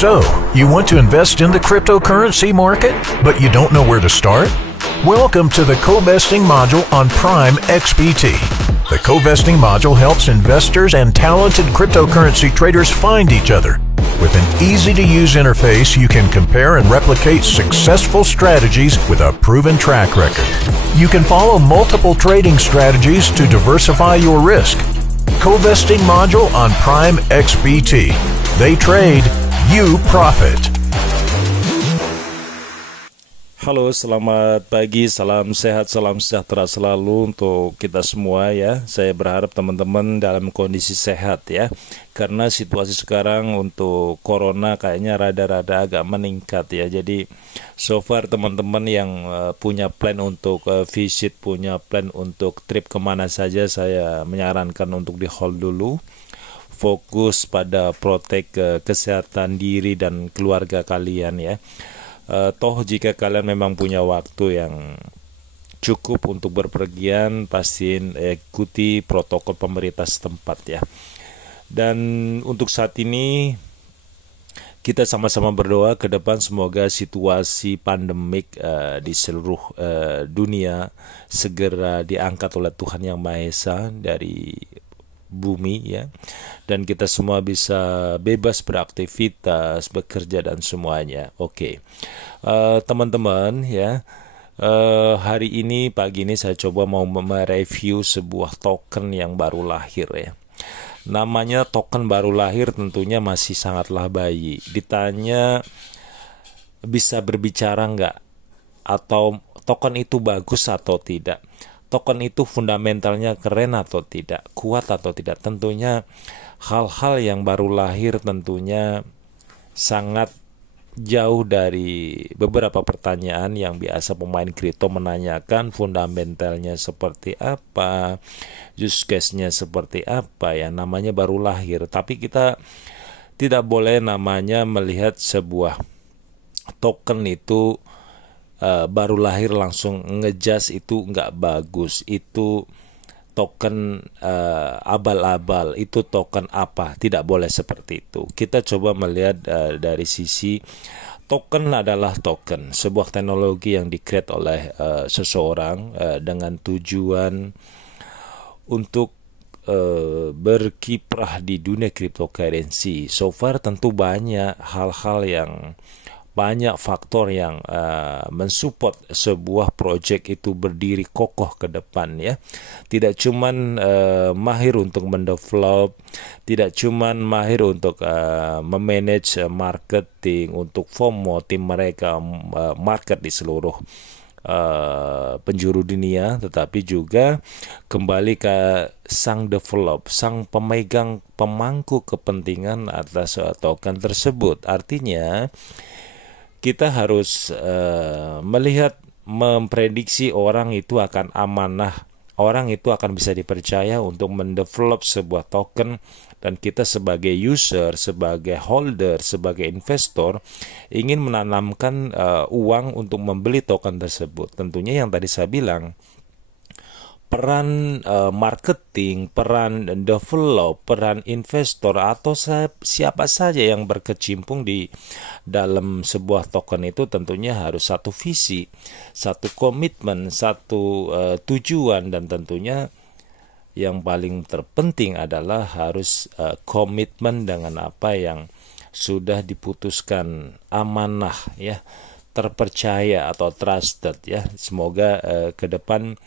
So, you want to invest in the cryptocurrency market, but you don't know where to start? Welcome to the Co-Vesting module on Prime XBT. The Co-Vesting module helps investors and talented cryptocurrency traders find each other. With an easy-to-use interface, you can compare and replicate successful strategies with a proven track record. You can follow multiple trading strategies to diversify your risk. Co-Vesting module on Prime XBT. They trade, you profit. Halo, selamat pagi, salam sehat, salam sejahtera selalu untuk kita semua ya. Saya berharap teman-teman dalam kondisi sehat ya. Karena situasi sekarang untuk corona kayaknya rada-rada agak meningkat ya. Jadi so far teman-teman yang punya plan untuk visit, punya plan untuk trip kemana saja, saya menyarankan untuk di hold dulu. Fokus pada protek kesehatan diri dan keluarga kalian ya. Toh jika kalian memang punya waktu yang cukup untuk berpergian, pastiin ikuti protokol pemerintah setempat ya. Dan untuk saat ini kita sama-sama berdoa ke depan semoga situasi pandemik di seluruh dunia segera diangkat oleh Tuhan Yang Maha Esa dari bumi ya, dan kita semua bisa bebas beraktivitas, bekerja dan semuanya. Oke. Teman-teman ya, hari ini pagi ini saya coba mau mereview sebuah token yang baru lahir ya. Namanya token baru lahir, tentunya masih sangatlah bayi. Ditanya bisa berbicara nggak, atau token itu bagus atau tidak, token itu fundamentalnya keren atau tidak, kuat atau tidak. Tentunya hal-hal yang baru lahir tentunya sangat jauh dari beberapa pertanyaan yang biasa pemain kripto menanyakan. Fundamentalnya seperti apa, use case-nya seperti apa ya, namanya baru lahir. Tapi kita tidak boleh namanya melihat sebuah token itu baru lahir langsung ngejas, itu nggak bagus, itu token abal-abal, itu token apa, tidak boleh seperti itu. Kita coba melihat dari sisi token adalah token, sebuah teknologi yang di-create oleh seseorang dengan tujuan untuk berkiprah di dunia cryptocurrency. So far tentu banyak hal-hal yang banyak faktor yang mensupport sebuah project itu berdiri kokoh ke depan ya. Tidak cuman mahir untuk mendevelop, tidak cuman mahir untuk memanage marketing untuk FOMO tim mereka market di seluruh penjuru dunia, tetapi juga kembali ke sang develop, sang pemegang pemangku kepentingan atas token tersebut. Artinya kita harus melihat, memprediksi orang itu akan amanah, orang itu akan bisa dipercaya untuk mendevelop sebuah token, dan kita sebagai user, sebagai holder, sebagai investor ingin menanamkan uang untuk membeli token tersebut. Tentunya yang tadi saya bilang, peran marketing, peran develop, peran investor atau siapa saja yang berkecimpung di dalam sebuah token itu tentunya harus satu visi, satu komitmen, satu tujuan, dan tentunya yang paling terpenting adalah harus komitmen dengan apa yang sudah diputuskan, amanah ya, terpercaya atau trusted ya. Semoga ke depan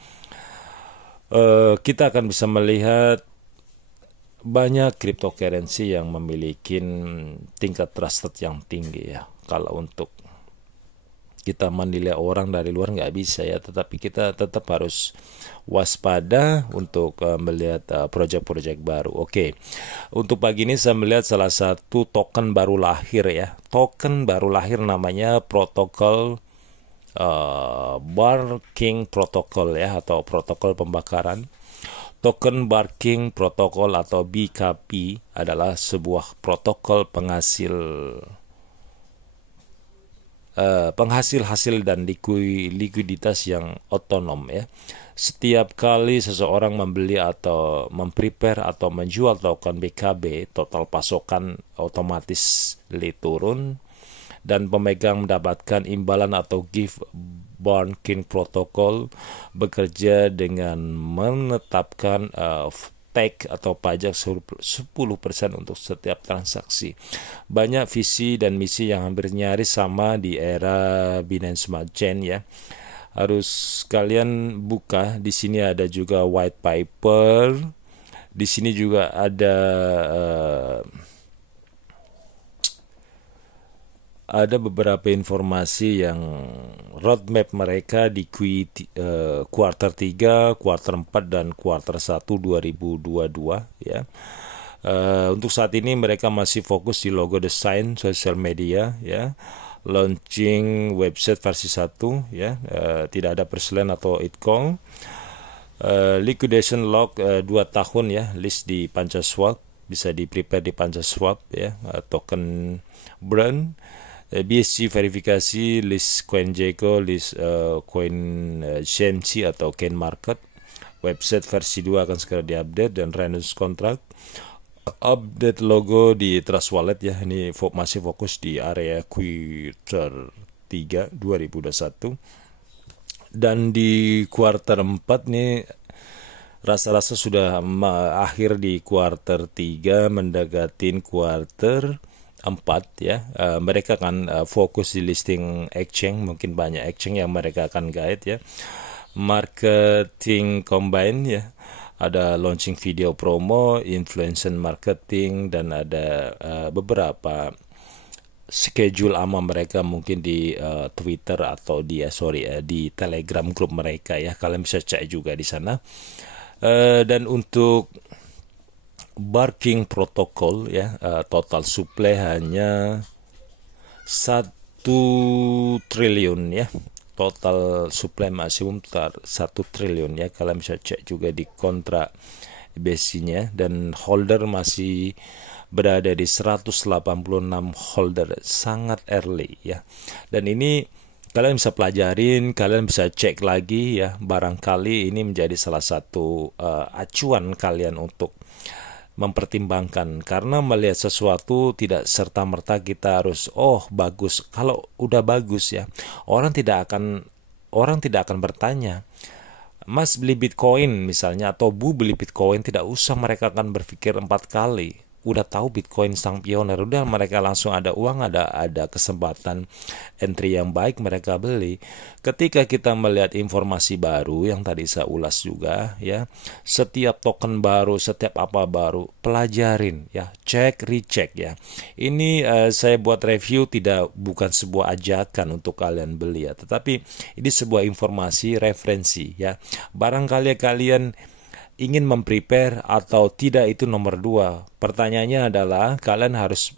kita akan bisa melihat banyak cryptocurrency yang memiliki tingkat trusted yang tinggi ya. Kalau untuk kita menilai orang dari luar nggak bisa ya, tetapi kita tetap harus waspada untuk melihat proyek-proyek baru. Oke. Untuk pagi ini saya melihat salah satu token baru lahir ya. Token baru lahir namanya protokol Barking Protocol ya, atau protokol pembakaran. Token Barking Protocol atau BKP adalah sebuah protokol penghasil penghasil-hasil dan likuiditas yang otonom ya. Setiap kali seseorang membeli atau memprepare atau menjual token BKB, total pasokan otomatis turun dan pemegang mendapatkan imbalan atau gift. Barnking Protocol bekerja dengan menetapkan tax atau pajak 10% untuk setiap transaksi. Banyak visi dan misi yang hampir nyaris sama di era Binance Smart Chain ya. Harus kalian buka. Di sini ada juga white paper. Di sini juga ada beberapa informasi yang roadmap mereka di kuartal 3, kuartal 4, dan kuartal 1 2022 ya. Untuk saat ini mereka masih fokus di logo desain, sosial media ya, launching website versi 1 ya, tidak ada perselian atau itcoin. Liquidation lock 2 tahun ya, list di PancaSwap, bisa di prepare di PancaSwap ya, token brand. BSC verifikasi, list CoinGecko, list coin CMC atau Coin Market. Website versi 2 akan segera diupdate dan renews contract. Update logo di Trust Wallet ya, ini masih fokus di area quarter 3 2021. Dan di kuartal 4 nih rasa-rasa sudah akhir di kuartal 3 mendekatin kuartal 4 ya. Mereka akan fokus di listing exchange, mungkin banyak exchange yang mereka akan guide ya. Marketing combine ya, ada launching video promo, influencer marketing, dan ada beberapa schedule ama mereka mungkin di Twitter atau di di Telegram grup mereka ya. Kalian bisa cek juga di sana. Dan untuk Barking Protocol ya, total supply hanya 1 triliun ya. Total supply maksimum 1 triliun ya. Kalian bisa cek juga di kontrak BSC-nya, dan holder masih berada di 186 holder, sangat early ya. Dan ini kalian bisa pelajarin, kalian bisa cek lagi ya, barangkali ini menjadi salah satu acuan kalian untuk mempertimbangkan, karena melihat sesuatu tidak serta-merta kita harus bagus. Kalau udah bagus ya, orang tidak akan bertanya, Mas beli Bitcoin misalnya, atau Bu beli Bitcoin, tidak usah mereka akan berpikir 4 kali. Udah tahu Bitcoin sang pioner, udah mereka langsung ada uang, ada kesempatan entry yang baik, mereka beli. Ketika kita melihat informasi baru yang tadi saya ulas juga ya, setiap token baru, setiap apa baru, pelajarin ya, cek, recheck ya. Ini saya buat review bukan sebuah ajakan untuk kalian beli ya, tetapi ini sebuah informasi referensi ya. Barangkali kalian ingin memprepare atau tidak, itu nomor 2. Pertanyaannya adalah kalian harus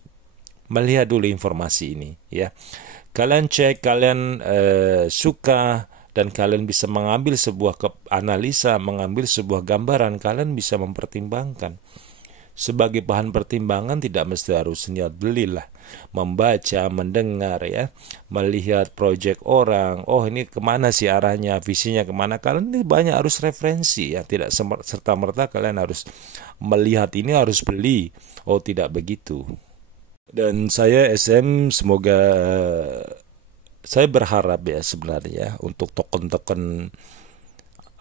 melihat dulu informasi ini ya. Kalian cek, kalian suka, dan kalian bisa mengambil sebuah analisa, mengambil sebuah gambaran, kalian bisa mempertimbangkan. Sebagai bahan pertimbangan tidak mesti harus niat belilah, membaca, mendengar ya, melihat project orang, ini kemana sih arahnya, visinya kemana. Kalian ini banyak harus referensi ya, tidak serta-merta kalian harus melihat ini harus beli, tidak begitu. Dan saya SM, semoga saya berharap ya sebenarnya untuk token-token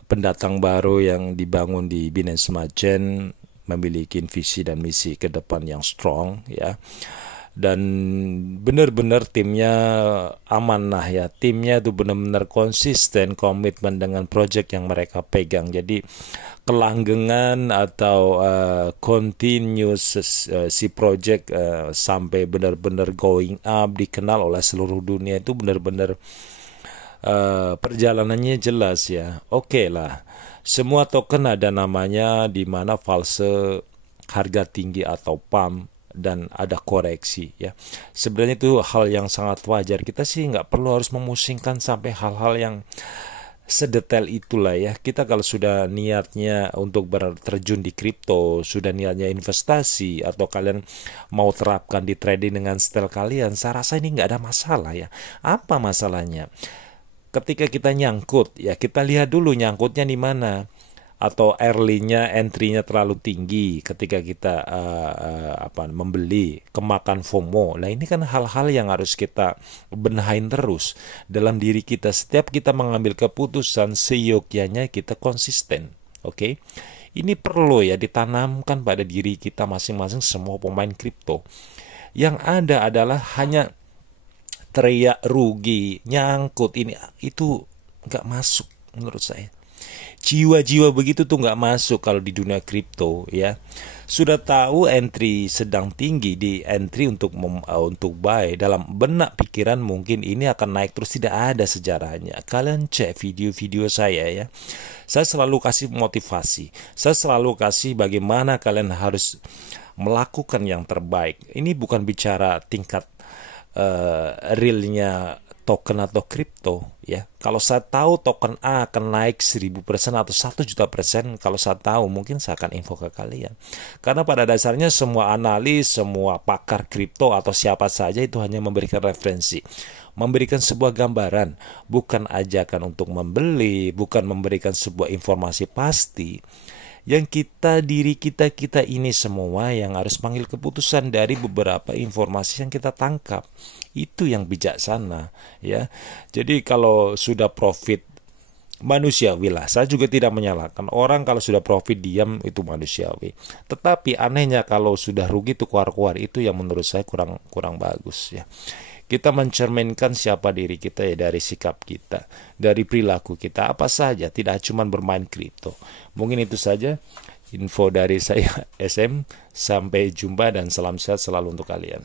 pendatang baru yang dibangun di Binance Smart Chain memiliki visi dan misi ke depan yang strong ya, dan benar-benar timnya amanah ya, timnya itu benar-benar konsisten, komitmen dengan project yang mereka pegang. Jadi kelanggengan atau continuous si project sampai benar-benar going up, dikenal oleh seluruh dunia, itu benar-benar perjalanannya jelas ya. Oke lah, semua token ada namanya, di mana fase, harga tinggi atau pump, dan ada koreksi ya. Sebenarnya itu hal yang sangat wajar. Kita sih nggak perlu harus memusingkan sampai hal-hal yang sedetail itulah ya. Kita kalau sudah niatnya untuk berterjun di kripto, sudah niatnya investasi, atau kalian mau terapkan di trading dengan style kalian, saya rasa ini nggak ada masalah ya. Apa masalahnya? Ketika kita nyangkut, ya kita lihat dulu nyangkutnya di mana. Atau early-nya, entry-nya terlalu tinggi ketika kita membeli, kemakan FOMO. Nah, ini kan hal-hal yang harus kita benahin terus dalam diri kita. Setiap kita mengambil keputusan, seyogyanya kita konsisten. Oke? Ini perlu ya ditanamkan pada diri kita masing-masing, semua pemain kripto. Yang ada adalah hanya teriak rugi, nyangkut, ini itu nggak masuk menurut saya. Jiwa-jiwa begitu tuh nggak masuk kalau di dunia kripto ya. Sudah tahu entry sedang tinggi, di entry untuk buy, dalam benak pikiran mungkin ini akan naik terus, tidak ada sejarahnya. Kalian cek video-video saya ya. Saya selalu kasih motivasi. Saya selalu kasih bagaimana kalian harus melakukan yang terbaik. Ini bukan bicara tingkat realnya token atau kripto ya. Kalau saya tahu token A akan naik 1000% atau 1.000.000%, kalau saya tahu mungkin saya akan info ke kalian. Karena pada dasarnya semua analis, semua pakar kripto atau siapa saja itu hanya memberikan referensi, memberikan sebuah gambaran, bukan ajakan untuk membeli, bukan memberikan sebuah informasi pasti. Yang diri kita ini semua yang harus panggil keputusan dari beberapa informasi yang kita tangkap. Itu yang bijaksana ya. Jadi kalau sudah profit, manusiawi lah. Saya juga tidak menyalahkan orang kalau sudah profit diam, itu manusiawi. Tetapi anehnya kalau sudah rugi itu keluar-keluar, itu yang menurut saya kurang bagus ya. Kita mencerminkan siapa diri kita ya dari sikap kita, dari perilaku kita, apa saja, tidak cuma bermain kripto. Mungkin itu saja info dari saya SM. Sampai jumpa dan salam sehat selalu untuk kalian.